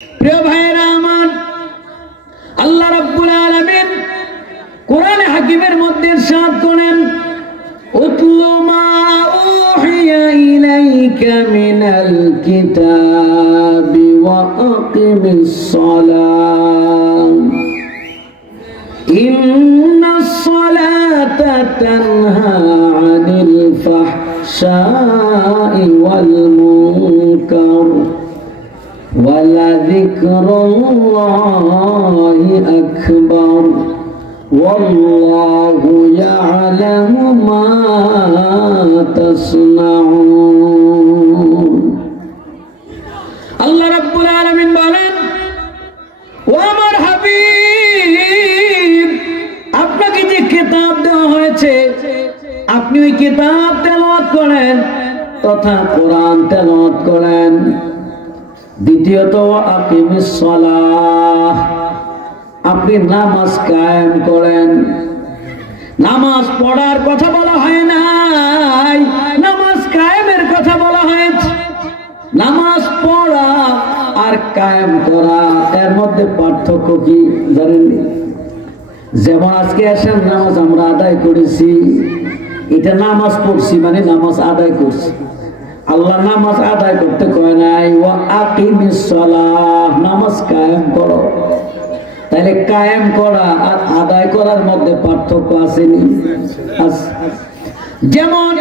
প্রিয় ভাইরা আমার, আল্লাহ রাব্বুল আলামিন কোরআনে হাকিমের মধ্যে ইরশাদ করেন, উতলু মা উহিয়া ইলাইকা মিনাল কিতাবি ওয়া আকিমিস সালাম ইন্নাস সালাতা তানহা আনিল ফাহশাই ওয়াল মুনকার ولذكر الله أكبر والله يعلم ما تصنعون। আল্লাহ রাব্বুল আলামিন বলেন, ও আমার হাবিব, আপনাকে যে কিতাব দেওয়া হয়েছে আপনি ওই কিতাব তেলাওয়াত করেন তথা কোরআন তেলাওয়াত করেন। দ্বিতীয়ত আকিমিস সালাহ, আপনি নামাজ কায়েম করেন। নামাজ পড়ার কথা বলা হয় নাই, নামাজ কায়েমের কথা বলা হয়েছে। নামাজ পড়া আর কায়েম করা এর মধ্যে পার্থক্য কি জানেননি? যেমন আজকে এশার নামাজ আমরা আদায় করেছি, এটা নামাজ পড়ছি মানে নামাজ আদায় করছি। আল্লাহ নামাজ আদায় করতে কয় নাই, ওয়া আকিমিস সালাহ, নামাজ কায়েম করো। তাহলে কায়েম করা আর আদায় করার মধ্যে পার্থক্য আসেনি? যেমন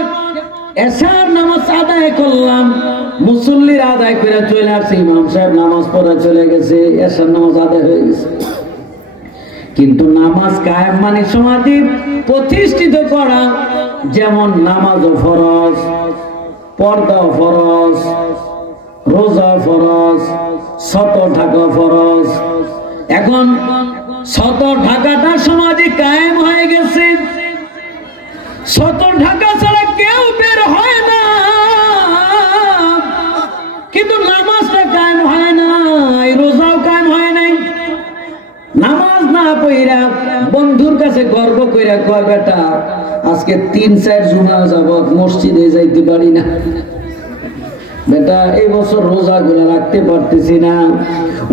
এশার নামাজ আদায় করলাম, মুসল্লির আদায় করে চলে আসছে, ইমাম সাহেব নামাজ পড়া চলে গেছে, এশার নামাজ আদায় হয়ে গেছে। কিন্তু নামাজ কায়েম মানে সমাধি প্রতিষ্ঠিত করা। যেমন নামাজও ফরজ, পর্দা ফরজ, রোজা ফরজ, সতর ঢাকা ফরজ। এখন সতর ঢাকাটা সমাজে কায়েম হয়ে গেছে, সতর ঢাকা ছাড়া কেউ বের হয় না, কিন্তু নামাজটা কায়েম হয় নাই, রোজাও কায়েম হয় নাই। নামাজ না পড়া বন্ধুর কাছে গর্ব কইরা কয়, বেটা আজকে ৩-৪ জুমা যাবত মসজিদে যাইতে পারি না, বেটা এই বছর রোজা গুলা রাখতে পারতেছি না।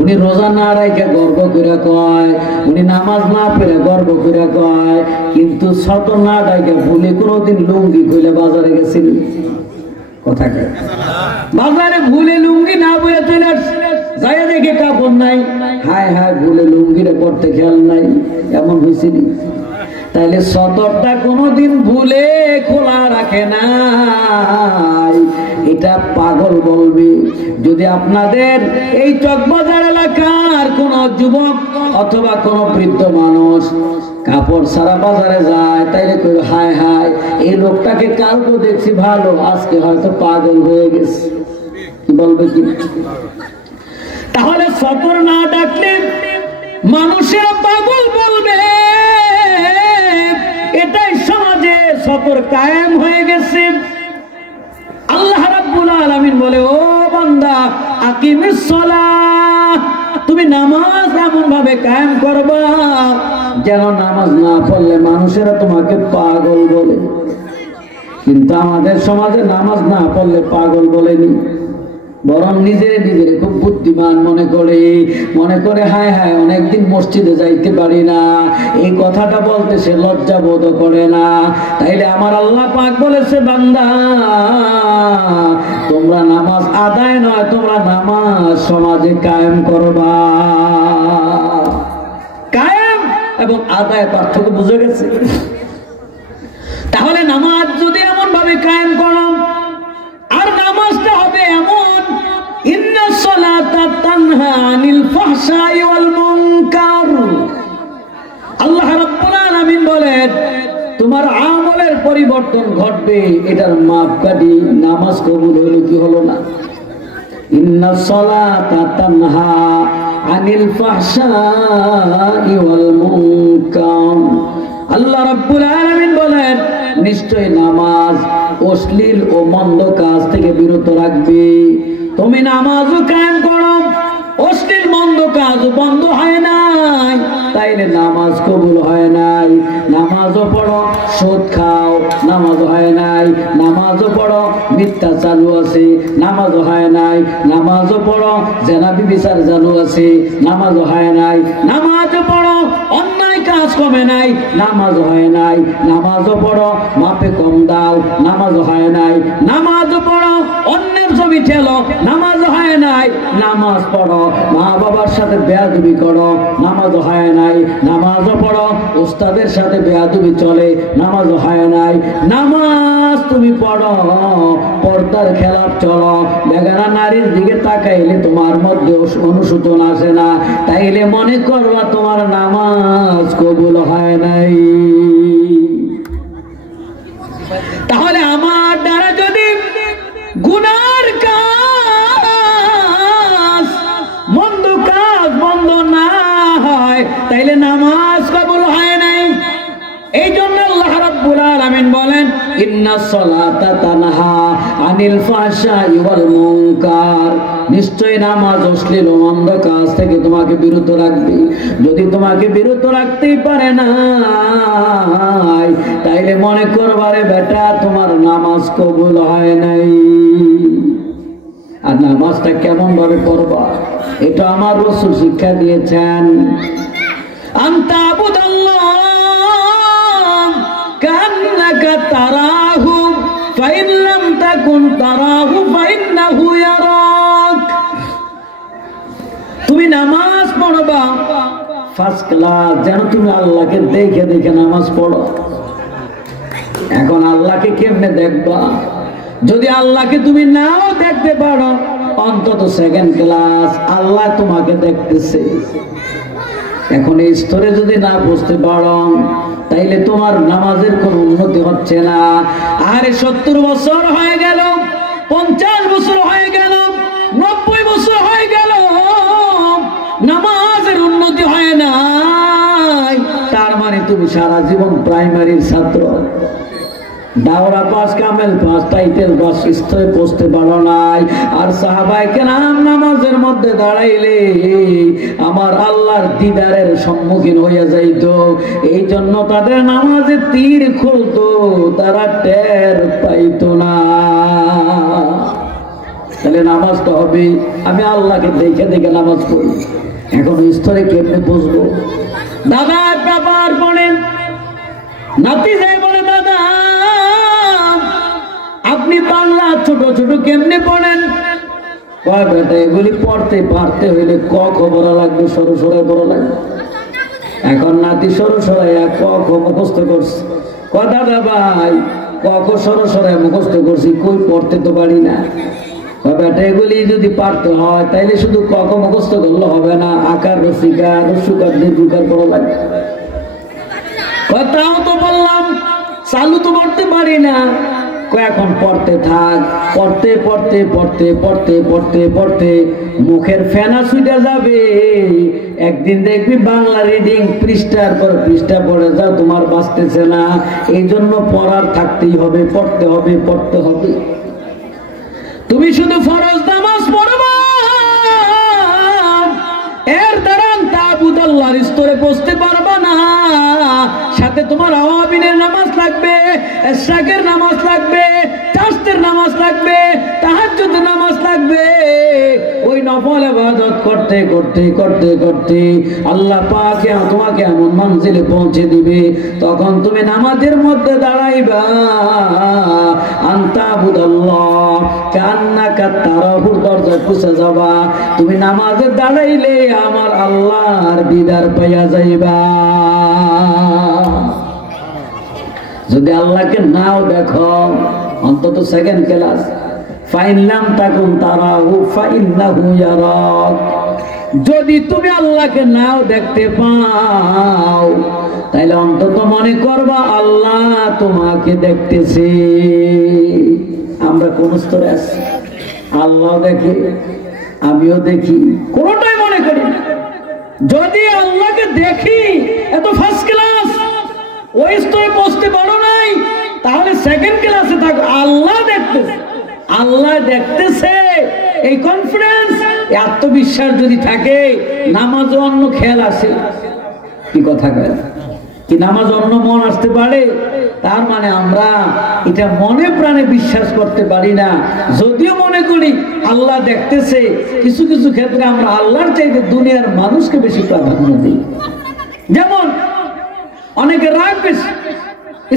উনি রোজা না রাখে গর্ব করে কয়, উনি নামাজ না পড়ে গর্ব করে কয়, কিন্তু শত না ডাকে ভুলে কোনোদিন লুঙ্গি খুলে বাজারে গেছিল। কথা কে বাজারে ভুলে লুঙ্গি না পরে চলে আসছে, যাই দেখে কাপড় নাই, হায় হায় ভুলে লুঙ্গিরে পড়তে খেয়াল নাই, এমন হয়েছিল। তাইলে সতরটা কোনোদিন ভুলে খোলা রাখে নাই, এটা পাগল বলবে। যদি আপনাদের এই চকবাজার এলাকার কোন যুবক অথবা কোন বৃদ্ধ মানুষ কাপড় সারা বাজারে যায়, তাইলে কই হায় হায় এই লোকটাকে কালকে দেখছি ভালো, আজকে হয়তো পাগল হয়ে গেছে, কি বলবে কি? তাহলে সতর না ডাকলে মানুষেরা পাগল বলবে, এটাই সমাজে সতর কায়েম হয়ে গেছে। আল্লাহ রাব্বুল আলামিন বলে, ও বান্দা আকিমিস সালাহ, তুমি নামাজ এমন ভাবে কায়েম করবা যেন নামাজ না পড়লে মানুষেরা তোমাকে পাগল বলে। কিন্তু আমাদের সমাজে নামাজ না পড়লে পাগল বলেনি, বরং নিজের খুব বুদ্ধিমান মনে করে হায় হায় অনেকদিন মসজিদে যাইতে পারি না, এই কথাটা বলতে সে লজ্জা বোধ করে না। তাইলে আমার আল্লাহ পাক বলেছে, বান্দা তোমরা নামাজ আদায় নয়, তোমরা নামাজ সমাজে কায়েম করবা। কায়েম এবং আদায় পার্থক্য বুঝে গেছে? তাহলে নামাজ যদি এমন ভাবে কায়েম করো, আর নামাজটা হবে এমন, ইন্নাস সালাতা তানহা আনিল ফাহশাই ওয়াল মুনকার। আল্লাহ রাব্বুল আলামিন বলেন, তোমার আমলের পরিবর্তন ঘটবে, এটার মাপকাঠি নামাজ কবুল হলো কি হলো না। ইন্নাস সালাতা তানহা আনিল ফাহশাই ওয়াল মুনকার। আল্লাহ রাব্বুল আলামিন বলেন, নিশ্চয় নামাজ অশ্লীল ও মন্দ কাজ থেকে বিরত রাখবে। তুমি নামাজও কায়েম করো, অশ্লীল মন্দ কাজ বন্ধ হয় নাই, তাইলে নামাজ কবুল হয় নাই। নামাজ নামাজও পড়ো, সুদ খাও, নামাজ হয় নাই। নামাজও পড়ো, মিথ্যা চালু আছে, নামাজও হয় নাই। নামাজও পড়ো, জেনা বিবিচার চালু আছে, নামাজও হয় নাই। নামাজও পড়ো, অন্যায় কাজ কমে নাই, নামাজও হয় নাই। নামাজও পড়ো, মাপে কম দাও, নামাজও হয় নাই। নামাজও পড়ো, অন্যের ছবি ঠেলো, নামাজও হয় নাই। নামাজ পড়ো, মা বাবার সাথে বেয়াদবি করো, নামাজও হয় নাই। নামাজও পড়ো, ওস্তাদের সাথে বেয়াদবি চলে, নামাজও হয় নাই। নামাজ তুমি পড়ো, পর্দার খেলাপ চলো, বেগানা নারীর দিকে তাকাইলে তোমার মধ্যে অনুশোচন আসে না, তাইলে মনে করবা তোমার নামাজ কবুল হয় নাই। তাহলে আমার দ্বারা যদি গুনার কাজ, মন্দ কাজ বন্ধ না হয়, তাইলে নামাজ কবুল হয় নাই। এই জন্য আল্লাহ রাব্বুল আলামিন বলেন, ইন্নাস সালাতা তানহা আনিল ফাহশাই ওয়াল মুনকার। নিশ্চয় নামাজ অশ্লীল ও মন্দ কাজ থেকে তোমাকে বিরত রাখবে। যদি তোমাকে বিরত রাখতে পারে না, তাইলে মনে করবারে বেটা তোমার নামাজ কবুল হয় নাই। আর নামাজটা কেমন ভাবে পড়বা, এটা আমার রাসূল শিক্ষা দিয়েছেন। আনতা আবুদাল্লাহ কান্নাকা তারাহু ফাইন লাম তাকুন তারাহু ফাইন্নাহু ইয়ারাক। তুমি নামাজ পড়বা ফার্স্ট ক্লাস, যেন তুমি আল্লাহকে দেখে দেখে নামাজ পড়ো। এখন আল্লাহকে কেমনে দেখবা? যদি আল্লাহকে তুমি নাও দেখতে পারো, অন্তত সেকেন্ড ক্লাস আল্লাহ তোমাকে দেখতেছে। এখন এই স্তরে যদি না বুঝতে পারো, তাইলে তোমার নামাজের কোনো উন্নতি হচ্ছে না। আরে 70 বছর হয়ে গেল, 50 বছর হয়ে গেল, 90 বছর হয়ে গেল, নামাজের উন্নতি হয় না, তার মানে তুমি সারা জীবন প্রাইমারির ছাত্র। দাওরা পাস, কামেল পাস, টাইটেল পাস স্তরে পৌঁছতে পারো নাই। আর সাহাবায়ে কেরাম নামাজের মধ্যে দাঁড়াইলে আমার আল্লাহর দিদারের সম্মুখীন হইয়া যাইতো। এই জন্য তাদের নামাজে তীর খুলতো, তারা টের পাইতো না। তাহলে নামাজটা হবে আমি আল্লাহকে দেখে দেখে নামাজ পড়ি। এখন স্তরে কেমনে বুঝবো? দাদা ব্যাপার পড়েন, নাতি যাই বলে, দাদা আপনি বাংলা ছোট ছোট কেমনে পড়েন? কয় বেটা এগুলি পড়তে পারতে হইলে ক খ বড় লাগবে, সরু সরাই বড় লাগবে। এখন নাতি সরু সরাইয়া ক খ মুখস্থ করছে। কয় দাদা ভাই ক খ সরু সরাই মুখস্থ করছি, কই পড়তে তো পারি না। কয় বেটা এগুলি যদি পারতে হয় তাইলে শুধু ক খ মুখস্থ করলে হবে না, আকার রসিকার রসুকার দীর্ঘকার বড় লাগবে। কথাও তো বললাম, চালু তো পড়তে পারি না। এখন পড়তে থাক, পড়তে পড়তে পড়তে পড়তে পড়তে পড়তে মুখের ফেনা ছুটে যাবে। একদিন দেখবি বাংলা রিডিং পৃষ্ঠার পর পৃষ্ঠা পড়ে যাও, তোমার বাঁচতেছে না। এই জন্য পড়ার থাকতেই হবে, পড়তে হবে, পড়তে হবে। তুমি শুধু ফরজ নামাজ পড়বা, এর দ্বারা তাবুদাল্লাহর স্তরে পৌঁছতে পারবা না। সাথে তোমার আওয়াবিনের নামাজ লাগবে, এশরাকের নামাজ লাগবে, তাসবিহের নামাজ লাগবে, তাহাজ্জুদের নামাজ লাগবে। ওই নফল ইবাদত করতে করতে করতে করতে আল্লাহ পাক তোমাকে এমন মঞ্জিলে পৌঁছে দিবে, তখন তুমি নামাজের মধ্যে দাঁড়াইবা। আনতা আবুদাল্লাহ কান্নাকা তারাহুর দরজায় পৌঁছে যাবা। তুমি নামাজে দাঁড়াইলে আমার আল্লাহর দিদার পাইয়া যাইবা। যদি আল্লাহকে নাও দেখো, অন্তত সেকেন্ড ক্লাস, ফাইনলাম তাকুন তারাহু ফাইন্নাহু ইয়ারাক। যদি তুমি আল্লাহকে নাও দেখতে পাও, তাহলে অন্তত মনে করবা আল্লাহ তোমাকে দেখতেছে। আমরা কোন স্তরে আছি? আল্লাহ দেখে, আমিও দেখি, কোনটাই মনে করি না। যদি আল্লাহকে দেখি, এত ফার্স্ট ক্লাস ওই স্তরে পৌঁছতে পারো নাই, তাহলে সেকেন্ড ক্লাসে থাকো। আল্লাহ দেখতেছে, আল্লাহ দেখতেছে, এই কনফিডেন্স, আত্মবিশ্বাস যদি থাকে, নামাজও অন্য খেয়াল আছে। কি কথা কয়? কি নামাজ অন্য মন আসতে পারে? তার মানে আমরা এটা মনে প্রাণে বিশ্বাস করতে পারি না। যদিও মনে করি আল্লাহ দেখতেছে, কিছু কিছু ক্ষেত্রে আমরা আল্লাহর চাইতে দুনিয়ার মানুষকে বেশি প্রাধান্য দিই। যেমন অনেকে রাগ বেশি,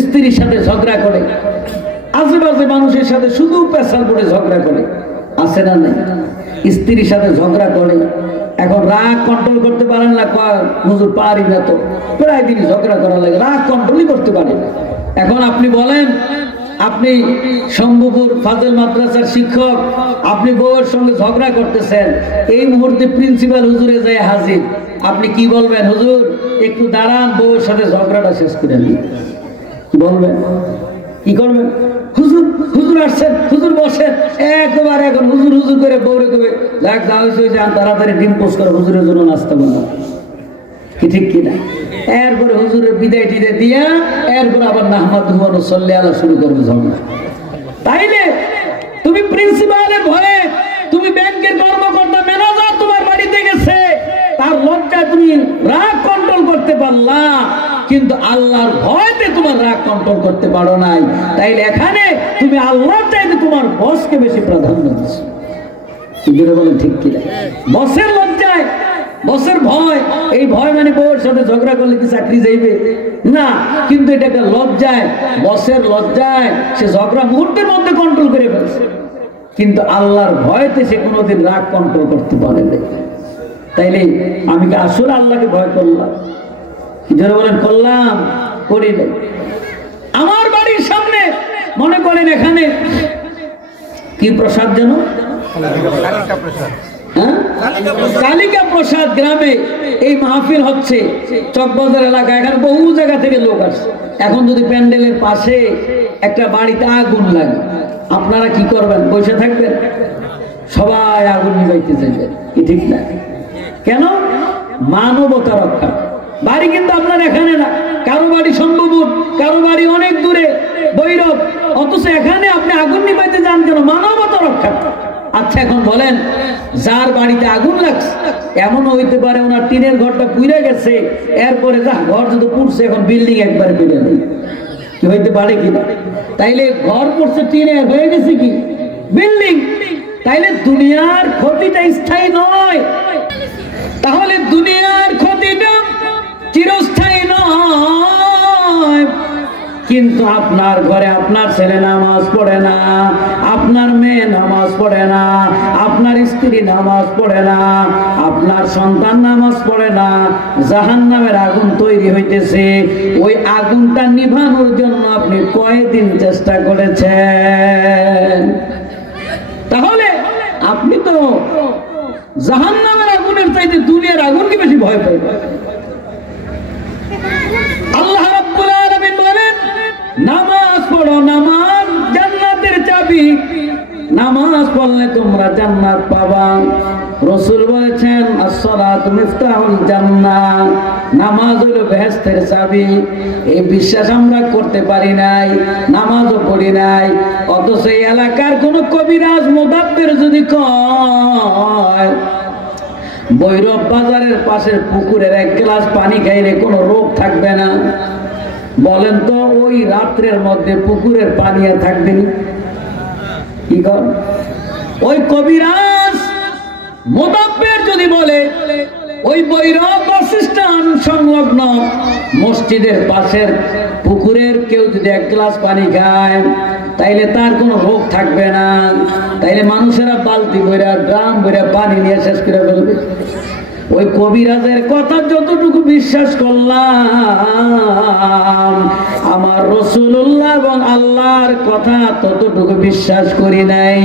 স্ত্রীর সাথে ঝগড়া করে, আশেপাশে মানুষের সাথে শুধু পেশাল করে ঝগড়া করে, আছে না নাই? স্ত্রীর সাথে ঝগড়া করে, এখন রাগ কন্ট্রোল করতে পারেন না, হুজুর পারি না তো, প্রায় দিনই ঝগড়া করা লাগে, রাগ কন্ট্রোলই করতে পারে না। এখন আপনি বলেন, আপনি শম্ভুপুর ফাজিল মাদ্রাসার শিক্ষক, আপনি বউয়ের সঙ্গে ঝগড়া করতেছেন, এই মুহূর্তে প্রিন্সিপাল হুজুরে যায় হাজির, আপনি কি বলবেন? হুজুর একটু দাঁড়ান, বউয়ের সাথে ঝগড়াটা শেষ করে দিন। কি বলবেন? কি করবেন? হুজুর হুজুর আসছেন, হুজুর বসেন, একবার এখন হুজুর হুজুর করে বউরে কবে যাক যা হয়েছে তাড়াতাড়ি ডিম পোস্ট করে হুজুরের জন্য নাস্তা বানাও, কি ঠিক কিনা? এরপরে হুজুরের বিদায় টিদায় দিয়া এরপরে আবার নাহমাদ সাল্লি আলা শুরু করবে ঝগড়া। তাইলে তুমি প্রিন্সিপালের ভয়ে, তুমি ব্যাংকের কর্মকর্তা ম্যানেজার তোমার বাড়িতে গেছে, তার লজ্জায় তুমি রাগ কন্ট্রোল করতে পারলা, কিন্তু আল্লাহর ভয়তে তোমার রাগ কন্ট্রোল করতে পারো নাই। তাইলে এখানে তুমি আল্লাহর চাইতে তোমার বসকে বেশি প্রাধান্য দিচ্ছ। বলে ঠিক কিনা? বসের লজ্জায়, বসের ভয়, এই ভয় মানে বউয়ের সাথে ঝগড়া করলে কি চাকরি যাইবে না, কিন্তু এটা একটা লজ্জায়, বসের লজ্জায় সে ঝগড়া মুহূর্তের মধ্যে কন্ট্রোল করে ফেলছে, কিন্তু আল্লাহর ভয়তে সে কোনোদিন রাগ কন্ট্রোল করতে পারে না। তাইলে আমি কি আসলে আল্লাহকে ভয় করলাম? যারা বলেন করলাম, করি নাই। আমার বাড়ির সামনে মনে করেন এখানে কি প্রসাদ যেন, কালিকা প্রসাদ গ্রামে এই মাহফিল হচ্ছে, চকবাজার এলাকা, এখানে বহু জায়গা থেকে লোক আসছে। এখন যদি প্যান্ডেলের পাশে একটা বাড়িতে আগুন লাগে, আপনারা কি করবেন? বসে থাকবেন? সবাই আগুন নিভাইতে চাইবেন, কি ঠিক না? কেন? মানবতা রক্ষা। বাড়ি কিন্তু আপনার এখানে না, কারো বাড়ি শম্ভুপুর, কারো বাড়ি অনেক দূরে ভৈরব, অথচ এখানে আপনি আগুন নিভাইতে যান কেন? মানবতা রক্ষা। আচ্ছা এখন বলেন, যার বাড়িতে আগুন লাগছে, এমনও হইতে পারে ওনার টিনের ঘরটা পুড়ে গেছে, এরপরে যা ঘর যদি পুড়ছে, এখন বিল্ডিং একবারে পুড়ে নেই, কি হইতে পারে কিনা? তাইলে ঘর পড়ছে টিনের, হয়ে গেছে কি বিল্ডিং। তাইলে দুনিয়ার ক্ষতিটা স্থায়ী নয়, তাহলে দুনিয়ার ক্ষতিটা চিরস্থায়ী নয়। কিন্তু আপনার ঘরে আপনার ছেলে নামাজ পড়ে না, আপনার মেয়ে নামাজ পড়ে না, আপনার স্ত্রী নামাজ পড়ে না, আপনার সন্তান নামাজ পড়ে না, জাহান্নামের আগুন তৈরি হইতেছে। ওই আগুনটা নিভানোর জন্য আপনি কয়দিন চেষ্টা করেছেন? তাহলে আপনি তো জাহান্নামের আগুনের চাইতে দুনিয়ার আগুনকে বেশি ভয় পাইবেন। আল্লাহ রাব্বুল আলামিন বলেন, নামাজ পড়ো, নামাজ জান্নাতের চাবি, নামাজ পড়লে তোমরা জান্নাত পাবা। রাসূল বলেছেন, as-সালাতু মিফতাহুল জান্নাহ, নামাজ হলো বেহেশতের চাবি। এই বিশ্বাস আমরা করতে পারি নাই, নামাজও পড়ি নাই, অথচ এই এলাকার কোন কবিরাজ মুদাব্বির যদি কয় ভৈরব বাজারের পাশের পুকুরের এক গ্লাস পানি খাইলে কোনো রোগ থাকবে না, বলেন তো ওই রাত্রের মধ্যে পুকুরের পানি আর থাকবে না? কি কর? ওই কবিরাজ মুদাব্বির যদি বলে ওই ভৈরব বাস স্ট্যান্ড সংলগ্ন মসজিদের পাশের পুকুরের কেউ যদি এক গ্লাস পানি খায়, তাইলে তার কোনো রোগ থাকবে না। তাইলে মানুষেরা বালতি ভরা, ড্রাম ভরা পানি নিয়ে শেষ করে ফেলবে। ওই কবিরাজের কথা যতটুকু বিশ্বাস করলাম, আমার রাসূলুল্লাহ এবং আল্লাহর কথা ততটুকু বিশ্বাস করি নাই।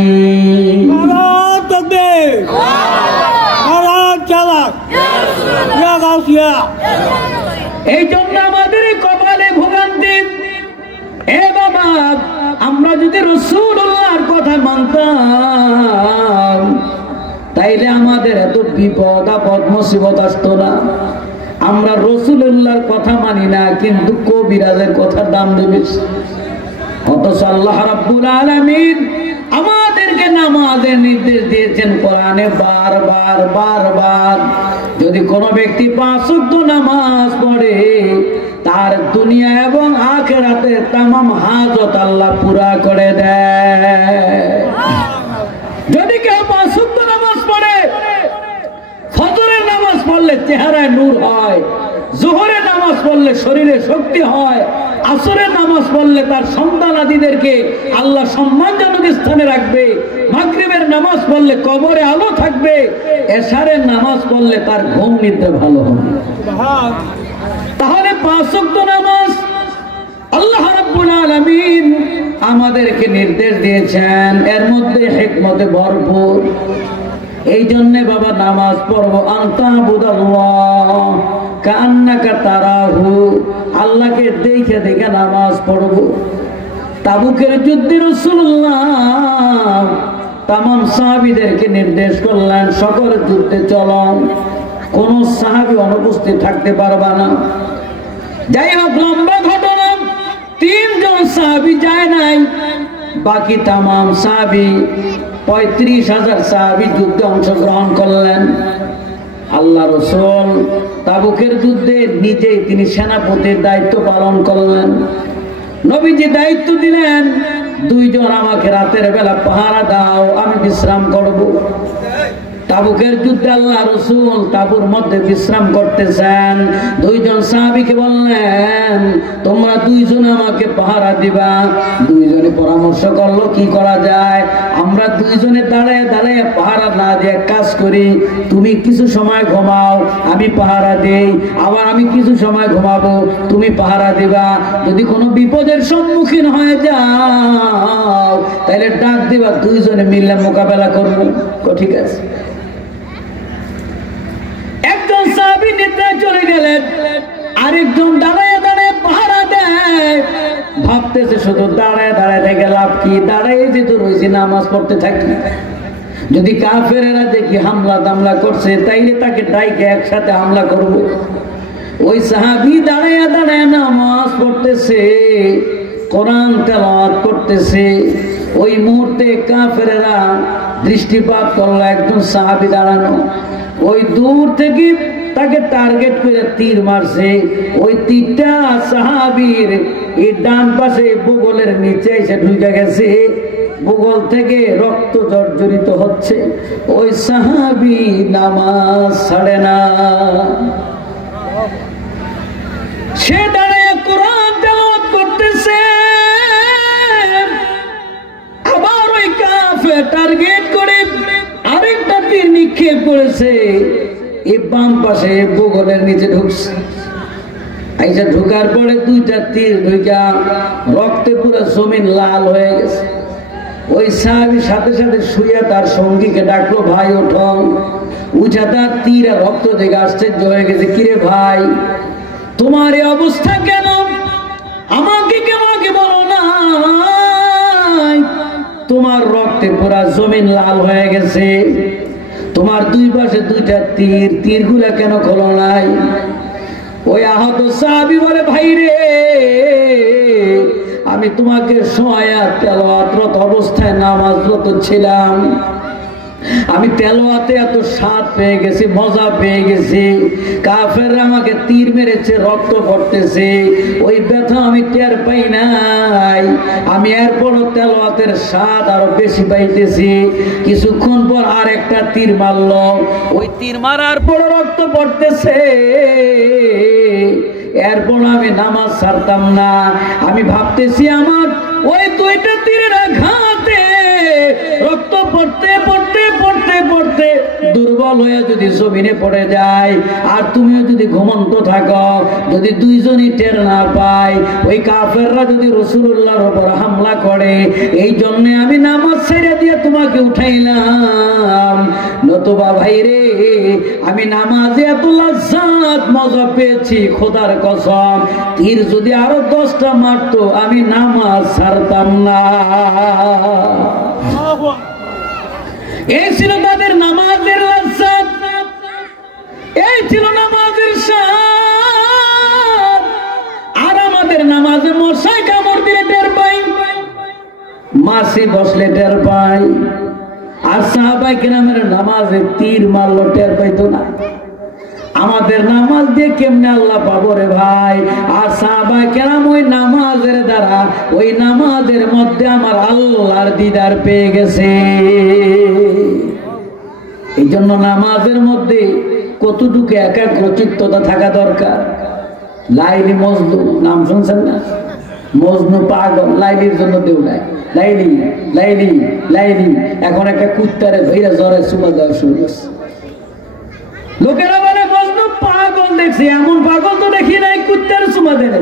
এই জন্য আমাদের কপালে ভোগান্তি। এ বাবা, আমরা যদি রাসূলুল্লাহর কথা মানতাম, তাইলে আমাদের এত বিপদ আপদ মুসিবত আসতো না। আমরা রাসূলুল্লাহর কথা মানি না, কিন্তু কবিরাজের কথা দাম দেবে। অথচ আল্লাহ রাব্বুল আলামিন আমাদেরকে নামাজের নির্দেশ দিয়েছেন কোরআনে বারবার বারবার। যদি কোনো ব্যক্তি 5 ওয়াক্ত নামাজ পড়ে, তার দুনিয়া এবং আখিরাতের তামাম হাজত আল্লাহ পুরা করে দেয়। যদি কেউ 5 ওয়াক্ত নামাজ পড়ে, ফজরের নামাজ পড়লে চেহারায় নূর হয়, যোহরের নামাজ পড়লে শরীরে শক্তি হয়, আসরের নামাজ পড়লে তার সন্তানাদিদেরকে আল্লাহ সম্মানজনক স্থানে রাখবে, মাগরিবের নামাজ পড়লে কবরে আলো থাকবে, এশারের নামাজ পড়লে তার ঘুম নিতে ভালো হবে। তাহলে 5 ওয়াক্ত নামাজ আল্লাহ রাব্বুল আলামিন আমাদেরকে নির্দেশ দিয়েছেন, এর মধ্যে হিকমতে ভরপুর। এই জন্য বাবা নামাজ পড়বো, আনতা বুদাল্লাহ কান্নাকা তারাহু, আল্লাহকে দেখে দেখে নামাজ পড়বো। তাবুকের যুদ্ধে রাসূলুল্লাহ তামাম সাহাবীদেরকে নির্দেশ করলেন, সকল যুদ্ধে চলো, কোন সাহাবী অনুপস্থিত থাকতে পারবা না। যাই হোক, লম্বা ঘটনা, 3 জন সাহাবী যায় নাই, বাকি তামাম সাহাবী 35,000 সাহাবী যুদ্ধে অংশগ্রহণ করলেন। আল্লাহ রাসূল তাবুকের যুদ্ধে নিজেই তিনি সেনাপতির দায়িত্ব পালন করলেন। নবীজি দায়িত্ব দিলেন, 2 জন আমাকে রাতের বেলা পাহারা দাও, আমি বিশ্রাম করব। তাবুকের যুদ্ধে আল্লাহ রাসূল তাবুর মধ্যে বিশ্রাম করতেছেন। 2 জন সাহাবীকে বললেন, তোমরা 2 জন আমাকে পাহারা দিবা। 2 জনে পরামর্শ করলো কি করা যায়। আমরা 2 জনে দাঁড়ায় দাঁড়ায় পাহারা না দিয়ে কাজ করি, তুমি কিছু সময় ঘুমাও, আমি পাহারা দেই, আবার আমি কিছু সময় ঘুমাবো, তুমি পাহারা দিবা। যদি কোনো বিপদের সম্মুখীন হয়ে যাও তাহলে ডাক দিবা, 2 জনে মিলে মোকাবেলা করবো। ঠিক আছে। একজন সাহাবী নিদ্রায় চলে গেলেন, আরেকজন দাঁড়ায় দাঁড়ায় পাহারা দেয়। ভাবতেছে শুধু দাঁড়ায় দাঁড়ায় থেকে লাভ কি, দাঁড়ায় যেহেতু রয়েছি নামাজ পড়তে থাকি, যদি কাফেরেরা দেখি হামলা দামলা করছে তাইলে তাকে ডাইকে একসাথে হামলা করব। ওই সাহাবী দাঁড়ায় দাঁড়ায় নামাজ পড়তেছে, কোরআন তেলাওয়াত করতেছে। ওই মুহূর্তে কাফেরেরা দৃষ্টিপাত করলো, একজন সাহাবী দাঁড়ানো, ওই দূর থেকে তাকে টার্গেট করে তীর মারছে। ওই তীরটা সাহাবীর এই ডান পাশে বুগলের নিচে এসে ঢুকে গেছে, বুগল থেকে রক্ত জর্জরিত হচ্ছে। ওই সাহাবী নামাজ ছাড়ে না, সে দাঁড়িয়ে কোরআন তেলাওয়াত করতেছে। আবার ওই কাফের টার্গেট করে আরেকটা তীর নিক্ষেপ করেছে, এই বাম পাশে বুগলের নিচে ঢুকছে। আইসা ঢুকার পরে 2টা তীর ঢুকা রক্তে পুরো জমিন লাল হয়ে গেছে। ওই সাহাবী সাথে সাথে শুয়ে তার সঙ্গীকে ডাকলো, ভাই ওঠো। উঠা তার তীর আর রক্ত থেকে আশ্চর্য হয়ে গেছে, কিরে ভাই তোমার এই অবস্থা কেন, আমাকে বলো না, তোমার রক্তে পুরা জমিন লাল হয়ে গেছে, তোমার 2 পাশে 2টা তীর, তীরগুলা কেন খোলো নাই? ওই আহত সাহাবী বলে, ভাই রে, আমি তোমাকে সহায়াত তেলাওয়াতরত অবস্থায় নামাজরত ছিলাম, আমি তেলাওয়াতে এত স্বাদ পেয়ে গেছি, মজা পেয়ে গেছি, কাফেররা আমাকে তীর মেরেছে, রক্ত পড়তেছে, ওই ব্যথা আমি টের পাই নাই, আমি এরপরও তেলাওয়াতের স্বাদ আরো বেশি পাইতেছি। কিছুক্ষণ পর আর একটা তীর মারলো, ওই তীর মারার পর রক্ত পড়তেছে, এরপর আমি নামাজ ছাড়তাম না। আমি ভাবতেছি আমার ওই 2টা তীরের আঘাতে রক্ত পড়তে পড়তে পড়তে পড়তে দুর্বল হয়ে যদি জমিনে পড়ে যায়, আর তুমিও যদি ঘুমন্ত থাকো, যদি 2 জনই টের না পায়, ওই কাফেররা যদি রাসূলুল্লাহর উপর হামলা করে, এই জন্য আমি নামাজ ছেড়ে দিয়ে তোমাকে উঠাইলাম। নতুবা ভাই রে, আমি নামাজে এত লাজ্জাত মজা পেয়েছি, খোদার কসম, তীর যদি আরো 10টা মারতো আমি নামাজ ছাড়তাম না। এই ছিল তাদের নামাজের লাজ্জাত, এই ছিল নামাজের স্বাদ। আর আমাদের নামাজে মশায় কামড় দিলে টের পাই, মাছি বসলে টের পাই, আর সাহাবায়ে কেরামের নামাজে তীর মারলো টের পাইতো না। আমাদের নামাজ দিয়ে কেমনে আল্লাহ পাবো রে ভাই? আর সাহাবায়ে কেরাম ওই নামাজের দ্বারা, ওই নামাজের মধ্যে আমার আল্লাহর দিদার পেয়ে গেছে। এই জন্য নামাজের মধ্যে কতটুকু একাগ্রচিত্ততা থাকা দরকার। লাইলি মজনু নাম শুনছেন না? মজনু পাগল, লাইলির জন্য দেউড়ায়, লাইলি লাইলি লাইলি। এখন একটা কুত্তারে ধইরা জ্বরে চুমা দেওয়া শুরু করছে। লোকেরা বলে মজনু পাগল দেখছি, এমন পাগল তো দেখি নাই কুত্তার চুমা দেয়।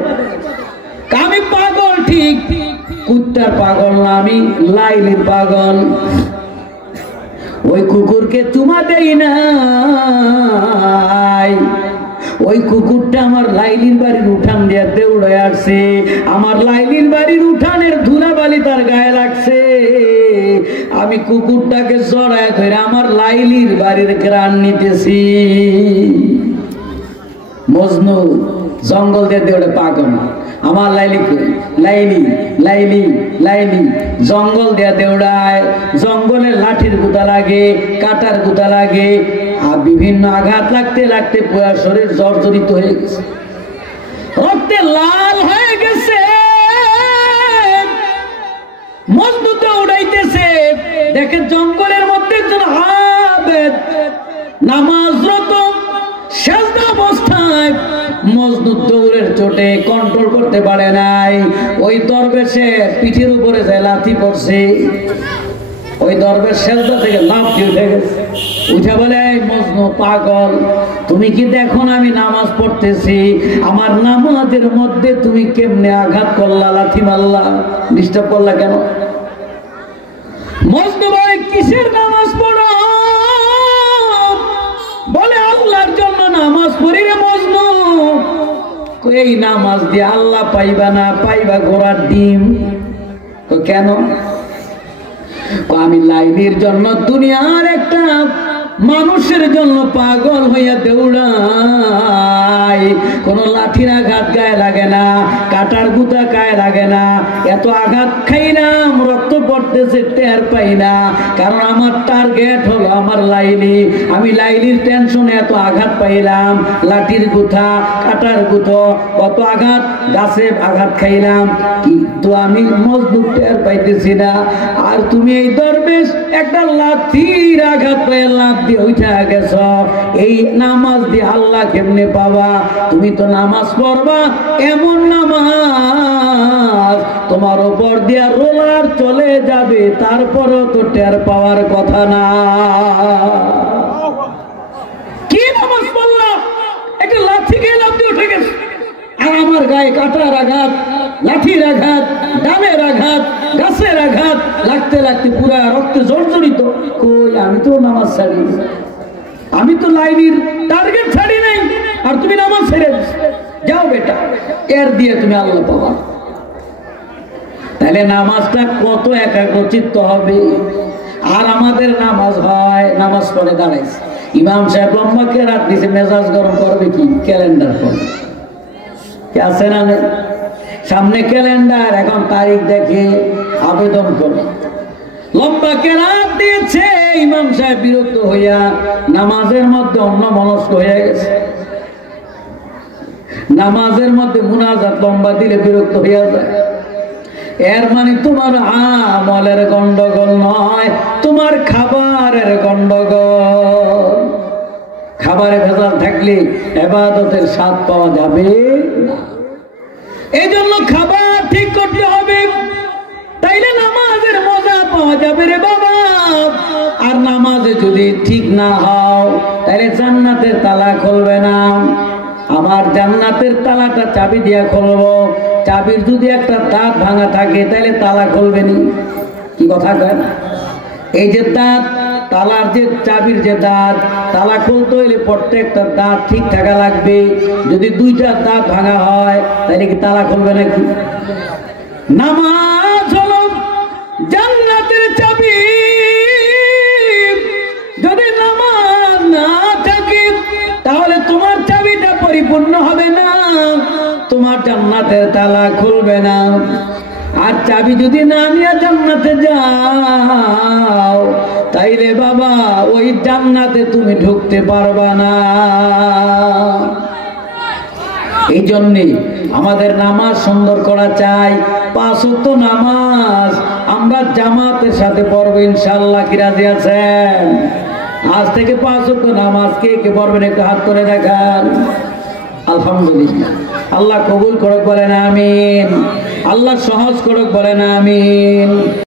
আমি পাগল ঠিক, কুত্তার পাগল না, আমি লাইলির পাগল। ওই কুকুরকে চুমা দেই নাই, ওই কুকুরটা আমার লাইলির বাড়ির উঠান দিয়ে দৌড়ে আসছে। আমার লাইলির বাড়ির উঠানের ধুলাবালি তার গায়ে লাগছে। আমি কুকুরটাকে জড়ায় ধরে আমার লাইলির বাড়ির ঘ্রাণ নিতেছি। মজনু জঙ্গল দিয়ে দৌড়ে পাগল, আমার লাইলি লাইলি লাইলি লাইলি জঙ্গল দিয়ে দৌড়ায়। জঙ্গলে লাঠির গুতা লাগে, কাটার গুতা লাগে, আর বিভিন্ন আঘাত লাগতে লাগতে পুরা শরীর জর্জরিত হয়ে গেছে, রক্তে লাল হয়ে গেছে। মজনু দৌড়াইতেছে, দেখে জঙ্গলের মধ্যে একজন আবেদ নামাজরত সেজদা অবস্থায়। মজনু দৌড়ের চোটে কন্ট্রোল করতে পারে নাই, ওই দরবেশে পিঠের উপরে যায় লাথি পড়ছে। ওই দরবেশ সেজদা থেকে লাফ দিয়ে উঠে গেছে, উঠে বলে এই মজনু পাগল, তুমি কি দেখো না আমি নামাজ পড়তেছি? আমার নামাজের মধ্যে তুমি কেমনে আঘাত করলা, লাথি মারলা, ডিস্টার্ব করলা কেন? মজনু বলে কিসের নামাজ পড়ো? বলে আল্লাহর জন্য নামাজ পড়ি রে মজনু। এই নামাজ দিয়ে আল্লাহ পাইবা না, পাইবা ঘোড়ার ডিম। কেন? আমি লাইলির জন্য দুনিয়ার একটা মানুষের জন্য পাগল হইয়া দৌড়াই। কোন লাঠির আঘাত গায়ে লাগে না, কাটার গুতা গায়ে লাগে না, এত আঘাত খাইলাম রক্ত পড়তেছে টের পাই না, কারণ আমার টার্গেট হলো আমার লাইলি। আমি লাইলির টেনশনে এত আঘাত পাইলাম, লাঠির গুথা কাটার গুতো কত আঘাত, গাছে আঘাত খাইলাম, কিন্তু আমি মজবুত টের পাইতেছি না। আর তুমি এই দরবেশ একটা লাঠির আঘাত পাই লাভ দিয়ে উঠা গেছ, এই নামাজ দিয়ে আল্লাহ কেমনে পাবা? তুমি তো নামাজ পড়বা এমন নামাজ তোমার উপর দিয়া রোলার চলে যাবে, তারপরেও তো টের পাওয়ার কথা না। কি নামাজ পড়লা? একটা লাঠি খেয়ে লাভ দিয়ে উঠে গেছে, আর আমার গায়ে কাটার আঘাত, লাঠির আঘাত, ডালের আঘাত, গাছের আঘাত লাগতে লাগতে পুরা রক্তে জর্জরিত। কই আমি তো নামাজ ছাড়ি, আমি তো লাইলির টার্গেট ছাড়ি নাই, আর তুমি নামাজ ছেড়ে যাও বেটা, এর দিয়ে তুমি আল্লাহ পাবা। তাহলে নামাজটা কত একাগ্রচিত্ত হবে। আর আমাদের নামাজ হয়, নামাজ পড়ে দাঁড়াইছে, ইমাম সাহেব লম্বা কেরাত দিছে, মেজাজ গরম করবে কি? ক্যালেন্ডার করবে আছে না? সামনে ক্যালেন্ডার, এখন তারিখ দেখে আবেদন করে লম্বা কেরাত দিয়েছে। ইমাম সাহেব বিরক্ত হইয়া নামাজের মধ্যে অন্য মনস্ক হয়ে গেছে। নামাজের মধ্যে মুনাজাত লম্বা দিলে বিরক্ত হইয়া যায়। এর মানে তোমার আমলের গন্ডগোল নয়, তোমার খাবারের গন্ডগোল। খাবারে ভেজাল থাকলে ইবাদতের স্বাদ পাওয়া যাবে না। এই জন্য খাবার ঠিক করতে হবে, তাইলে নামাজের মজা পাওয়া যাবে রে বাবা। আর নামাজে যদি ঠিক না হও, তাহলে জান্নাতের তালা খুলবে না। আমার জান্নাতের তালাটা চাবি দিয়া খুলবো, চাবির যদি একটা দাঁত ভাঙা থাকে তাহলে তালা খুলবে নি। কি কথা কয় না? এই যে দাঁত, তালার যে চাবির যে দাঁত, তালা খুলতে হইলে প্রত্যেকটা দাঁত ঠিক থাকা লাগবে। যদি দুইটা দাঁত ভাঙা হয় তাহলে কি তালা খুলবে নাকি? নামাজ হলো জান্নাতের চাবি। যদি নামাজ না থাকে তাহলে তোমার চাবিটা পরিপূর্ণ হবে না, তোমার জান্নাতের তালা খুলবে না। আর চাবি যদি না নিয়ে জান্নাতে যাও, তাইলে বাবা ওই জান্নাতে তুমি ঢুকতে পারবা না। এই জন্যে আমাদের নামাজ সুন্দর করা চাই। 5 ওয়াক্ত নামাজ আমরা জামাতের সাথে পড়বো ইনশাআল্লাহ। কি রাজি আছেন? আজ থেকে 5 ওয়াক্ত নামাজ কে কে পড়বেন একটু হাত করে দেখান। আলহামদুলিল্লাহ। আল্লাহ কবুল করুক বলেন আমিন। আল্লাহ সহজ করুক বলেন আমিন।